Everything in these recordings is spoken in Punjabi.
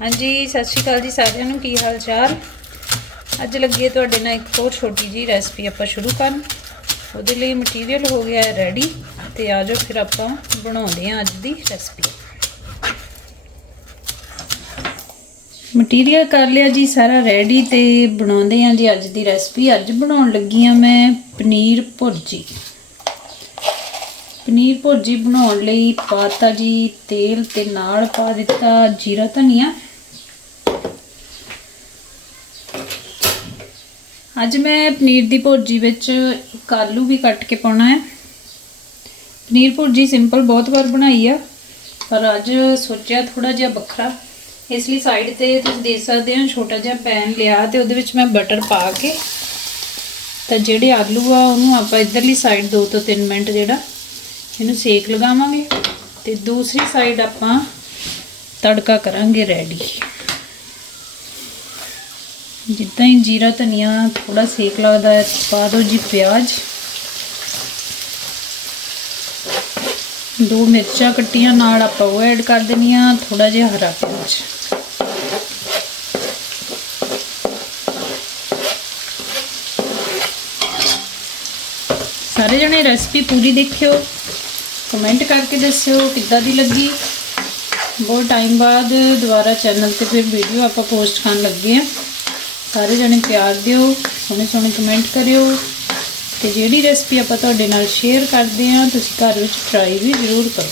ਹਾਂਜੀ, ਸਤਿ ਸ਼੍ਰੀ ਅਕਾਲ ਜੀ ਸਾਰਿਆਂ ਨੂੰ। ਕੀ ਹਾਲ ਚਾਲ ਅੱਜ ਲੱਗੀ ਤੁਹਾਡੇ ਨਾਲ ਇੱਕ ਹੋਰ ਛੋਟੀ ਜੀ ਰੈਸਪੀ ਆਪਾਂ ਸ਼ੁਰੂ ਕਰਨ। ਉਹਦੇ ਲਈ ਮਟੀਰੀਅਲ ਹੋ ਗਿਆ ਹੈ ਰੈਡੀ ਤੇ ਆਜੋ ਫਿਰ ਆਪਾਂ ਬਣਾਉਂਦੇ ਹਾਂ ਅੱਜ ਦੀ ਰੈਸਪੀ ਮਟੀਰੀਅਲ ਕਰ ਲਿਆ ਜੀ, ਸਾਰਾ ਰੈਡੀ ਤੇ ਬਣਾਉਂਦੇ ਹਾਂ ਜੀ ਅੱਜ ਦੀ ਰੈਸਪੀ ਅੱਜ ਬਣਾਉਣ ਲੱਗੀ ਹਾਂ ਮੈਂ ਪਨੀਰ ਭੁਰਜੀ। ਪਨੀਰ ਭੁਰਜੀ ਬਣਾਉਣ ਲਈ ਪਾਤਾ ਜੀ, ਤੇਲ ਤੇ ਨਾਲ ਪਾ ਦਿੱਤਾ ਜੀਰਾ ਧਨੀਆ। ਅੱਜ ਮੈਂ ਪਨੀਰ ਦੀ ਭੁਰਜੀ ਵਿੱਚ ਇੱਕ ਆਲੂ ਵੀ ਕੱਟ ਕੇ ਪਾਉਣਾ ਹੈ। ਪਨੀਰ ਭੁਰਜੀ ਸਿੰਪਲ ਬਹੁਤ ਵਾਰ ਬਣਾਈ ਆ, ਪਰ ਅੱਜ ਸੋਚਿਆ ਥੋੜਾ ਜਿਹਾ ਵੱਖਰਾ। ਇਸ ਲਈ ਸਾਈਡ ਤੇ ਤੁਸੀਂ ਦੇਖ ਸਕਦੇ ਹੋ, ਛੋਟਾ ਜਿਹਾ ਪੈਨ ਲਿਆ ਤੇ ਉਹਦੇ ਵਿੱਚ ਮੈਂ ਬਟਰ ਪਾ ਕੇ ਤਾਂ ਜਿਹੜੇ ਆਲੂ ਆ, ਉਹਨੂੰ ਆਪਾਂ ਇਧਰਲੀ ਸਾਈਡ 2 ਤੋਂ 3 ਮਿੰਟ ਜਿਹੜਾ ਇਹਨੂੰ ਸੇਕ ਲਗਾਵਾਂਗੇ ਤੇ ਦੂਸਰੀ ਸਾਈਡ ਆਪਾਂ ਤੜਕਾ ਕਰਾਂਗੇ ਰੈਡੀ ਜਿੱਦਾਂ ਹੀ ਜੀਰਾ ਧਨੀਆ ਥੋੜਾ ਸੇਕ ਲੱਗਦਾ ਹੈ, ਪਾ ਦਿਓ ਜੀ ਪਿਆਜ਼। ਦੋ ਮਿਰਚਾਂ ਕੱਟੀਆਂ, ਨਾਲ ਆਪਾਂ ਉਹ ਐਡ ਕਰ ਦੇਣੀਆਂ ਥੋੜਾ ਜਿਹਾ ਹਰਾ ਪਿਆਜ਼ ਸਾਰੇ ਜਣੇ ਰੈਸਪੀ ਪੂਰੀ ਦੇਖਿਓ ਕਮੈਂਟ ਕਰਕੇ ਦੱਸਿਓ ਕਿੱਦਾਂ ਦੀ ਲੱਗੀ। ਬਹੁਤ ਟਾਈਮ ਬਾਅਦ ਦੁਬਾਰਾ ਚੈਨਲ ਤੇ ਫਿਰ ਵੀਡੀਓ ਆਪਾਂ ਪੋਸਟ ਕਰਨ ਲੱਗੇ ਆ। ਸਾਰੇ ਜਣੇ ਪਿਆਰ ਦਿਓ, ਸੋਹਣੇ ਸੋਹਣੇ ਕਮੈਂਟ ਕਰਿਓ ਤੇ ਜਿਹੜੀ ਰੈਸਪੀ ਆਪਾਂ ਤੁਹਾਡੇ ਨਾਲ ਸ਼ੇਅਰ ਕਰਦੇ ਆ ਤੁਸੀਂ ਘਰ ਵਿੱਚ ਟਰਾਈ ਵੀ ਜ਼ਰੂਰ ਕਰੋ।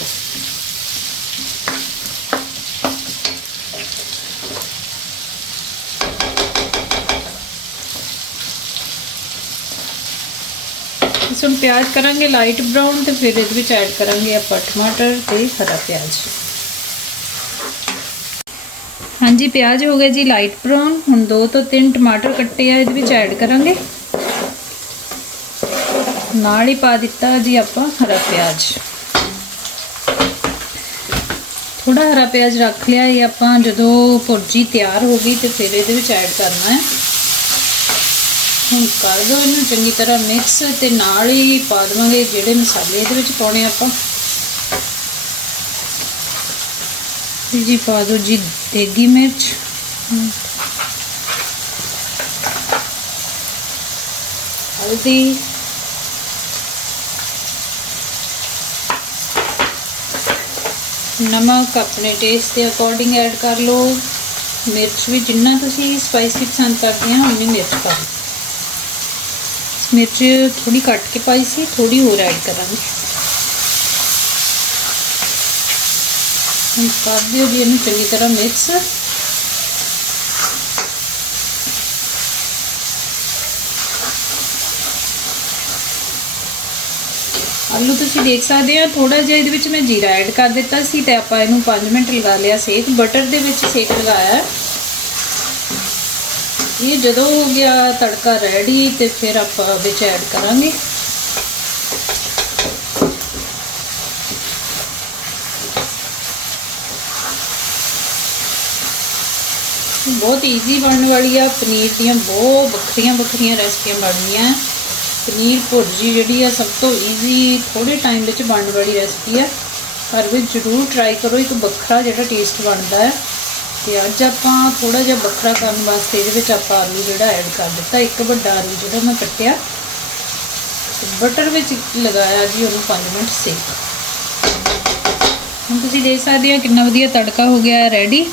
ਇਸ ਨੂੰ ਪਿਆਜ਼ ਕਰਾਂਗੇ ਲਾਈਟ ਬ੍ਰਾਊਨ ਤੇ ਫਿਰ ਇਹਦੇ ਵਿੱਚ ਐਡ ਕਰਾਂਗੇ ਆਪਾਂ ਟਮਾਟਰ ਤੇ ਹਰਾ ਪਿਆਜ਼। ਹਾਂਜੀ, ਪਿਆਜ਼ ਹੋ ਗਏ ਜੀ ਲਾਈਟ ਬ੍ਰਾਊਨ ਹੁਣ ਦੋ ਤੋਂ ਤਿੰਨ ਟਮਾਟਰ ਕੱਟੇ ਆ, ਇਹਦੇ ਵਿੱਚ ਐਡ ਕਰਾਂਗੇ। ਨਾਲ ਹੀ ਪਾ ਦਿੱਤਾ ਜੀ ਆਪਾਂ ਹਰਾ ਪਿਆਜ਼। ਥੋੜਾ ਹਰਾ ਪਿਆਜ਼ ਰੱਖ ਲਿਆ, ਇਹ ਆਪਾਂ ਜਦੋਂ ਭੁਰਜੀ ਤਿਆਰ ਹੋ ਗਈ ਤੇ ਫਿਰ ਇਹਦੇ ਵਿੱਚ ਐਡ ਕਰਨਾ ਹੈ। ਹੁਣ ਕਰ ਦੋ ਇਹਨੂੰ, ਚੰਗੀ ਤਰ੍ਹਾਂ ਮਿਕਸ ਤੇ ਨਾਲ ਹੀ ਪਾ ਦੇਵਾਂਗੇ ਜਿਹੜੇ ਮਸਾਲੇ ਇਹਦੇ ਵਿੱਚ ਪਾਉਣੇ ਆਪਾਂ। ਜੀ ਪਾ ਦੋ ਜੀ ਦੇਗੀ ਮਿਰਚ। ਹਲਦੀ। ਨਮਕ ਆਪਣੇ ਟੇਸਟ ਦੇ ਅਕੋਰਡਿੰਗ ਐਡ ਕਰ ਲਓ। ਮਿਰਚ ਵੀ ਜਿੰਨਾ ਤੁਸੀਂ ਸਪਾਈਸੀ ਪਸੰਦ ਕਰਦੇ ਆ, ਉਨੀ ਮਿਰਚ ਪਾ ਮਿਰਚ ਥੋੜੀ ਕੱਟ ਕੇ ਪਾਈ ਸੀ ਥੋੜੀ ਹੋਰ ਐਡ ਕਰਾਂਗੇ। ਹੁਣ ਕਰ ਦਿਓ ਜੀ ਇਹਨੂੰ ਚੰਗੀ ਤਰ੍ਹਾਂ ਮਿਕਸ ਆਲੂ ਤੁਸੀਂ ਦੇਖ ਸਕਦੇ ਆ ਥੋੜਾ ਜਿਹਾ ਇਹਦੇ ਵਿੱਚ ਮੈਂ ਜੀਰਾ ਐਡ ਕਰ ਦਿੱਤਾ ਸੀ ਤੇ ਆਪਾਂ ਇਹਨੂੰ 5 ਮਿੰਟ ਲਗਾ ਲਿਆ ਸੇਕ। ਬਟਰ ਦੇ ਵਿੱਚ ਸੇਕ ਲਗਾਇਆ। ਇਹ ਜਦੋਂ ਹੋ ਗਿਆ ਤੜਕਾ ਰੈਡੀ ਤੇ ਫਿਰ ਆਪਾਂ ਵਿੱਚ ਐਡ ਕਰਾਂਗੇ। ਬਹੁਤ ਈਜ਼ੀ ਬਣਨ ਵਾਲੀ ਆ। ਪਨੀਰ ਦੀਆਂ ਬਹੁਤ ਵੱਖਰੀਆਂ ਵੱਖਰੀਆਂ ਰੈਸਪੀਆਂ ਬਣਦੀਆਂ ਪਨੀਰ ਭੁਰਜੀ ਜਿਹੜੀ ਆ, ਸਭ ਤੋਂ ਈਜ਼ੀ ਥੋੜੇ ਟਾਈਮ ਵਿੱਚ ਬਣਨ ਵਾਲੀ ਰੈਸਪੀ ਆ। ਘਰ ਵਿੱਚ ਜ਼ਰੂਰ ਟਰਾਈ ਕਰੋ, ਇੱਕ ਵੱਖਰਾ ਜਿਹੜਾ ਟੇਸਟ ਬਣਦਾ ਹੈ ਤੇ ਅੱਜ ਆਪਾਂ ਥੋੜਾ ਜਿਹਾ ਵੱਖਰਾ ਕਰਨ ਵਾਸਤੇ ਇਹਦੇ ਵਿੱਚ ਆਪਾਂ ਆਲੂ ਜਿਹੜਾ ਐਡ ਕਰ ਦਿੱਤਾ। ਇੱਕ ਵੱਡਾ ਆਲੂ ਜਿਹੜਾ ਮੈਂ ਕੱਟਿਆ। ਬਟਰ ਵਿੱਚ ਲਗਾਇਆ ਜੀ, ਉਹਨੂੰ 5 ਮਿੰਟ ਸੇਕ। ਹੁਣ ਤੁਸੀਂ ਦੇਖ ਸਕਦੇ ਹੋ ਕਿੰਨਾ ਵਧੀਆ ਤੜਕਾ ਹੋ ਗਿਆ ਹੈ ਰੈਡੀ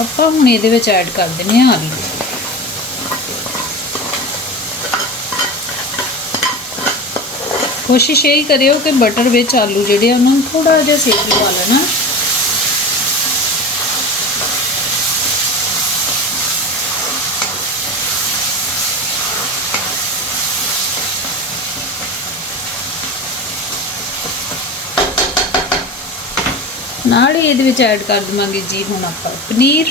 ਆਪਾਂ ਹੁਣ ਇਹਦੇ ਵਿੱਚ ਐਡ ਕਰ ਦਿੰਨੇ ਆ ਆਲੂ। ਕੋਸ਼ਿਸ਼ ਇਹ ਕਰਿਓ ਕਿ ਬਟਰ ਵਿੱਚ ਆਲੂ ਜਿਹੜੇ ਆ, ਉਹਨਾਂ ਨੂੰ ਥੋੜਾ ਜਿਹਾ ਸੇਕ ਲਵਾ ਲੈਣਾ। ਨਾਲ ਹੀ ਇਹਦੇ ਵਿੱਚ ਐਡ ਕਰ ਦਵਾਂਗੇ ਜੀ ਹੁਣ ਆਪਾਂ ਪਨੀਰ।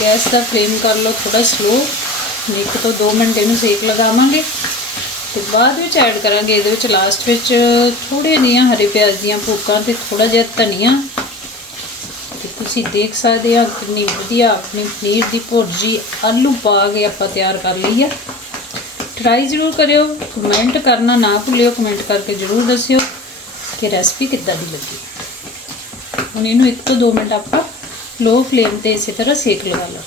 ਗੈਸ ਦਾ ਫਲੇਮ ਕਰ ਲਓ ਥੋੜਾ ਸਲੋ ਇੱਕ ਤੋਂ 2 ਮਿੰਟ ਇਹਨੂੰ ਸੇਕ ਲਗਾਵਾਂਗੇ। ਤੇ ਬਾਅਦ ਵਿੱਚ ਐਡ ਕਰਾਂਗੇ ਇਹਦੇ ਵਿੱਚ ਲਾਸਟ ਵਿੱਚ ਥੋੜੇ ਜਿਹੀਆਂ ਹਰੇ ਪਿਆਜ਼ ਦੀਆਂ ਭੁੱਕਾਂ ਤੇ ਥੋੜਾ ਜਿਹਾ ਧਨੀਆ। ਤੁਸੀਂ ਦੇਖ ਸਕਦੇ ਆ, ਕਿੰਨੀ ਵਧੀਆ, ਆਪਣੀ ਪਨੀਰ ਦੀ ਭੁਰਜੀ ਆਲੂ ਪਾ ਕੇ ਆਪਾਂ ਤਿਆਰ ਕਰ ਲਈ ਆ। ਟਰਾਈ ਜ਼ਰੂਰ ਕਰਿਓ ਕਮੈਂਟ ਕਰਨਾ ਨਾ ਭੁੱਲਿਓ ਕਮੈਂਟ ਕਰਕੇ ਜ਼ਰੂਰ ਦੱਸਿਓ ਕਿ ਰੈਸਪੀ ਕਿੱਦਾਂ ਦੀ ਲੱਗੀ। ਹੁਣ ਇਹਨੂੰ 1 ਤੋਂ 2 ਮਿੰਟ ਆਪਾਂ ਲੋ ਫਲੇਮ ਤੇ ਇਸੇ ਤਰ੍ਹਾਂ ਸੇਕ ਲਗਾ ਲਓ।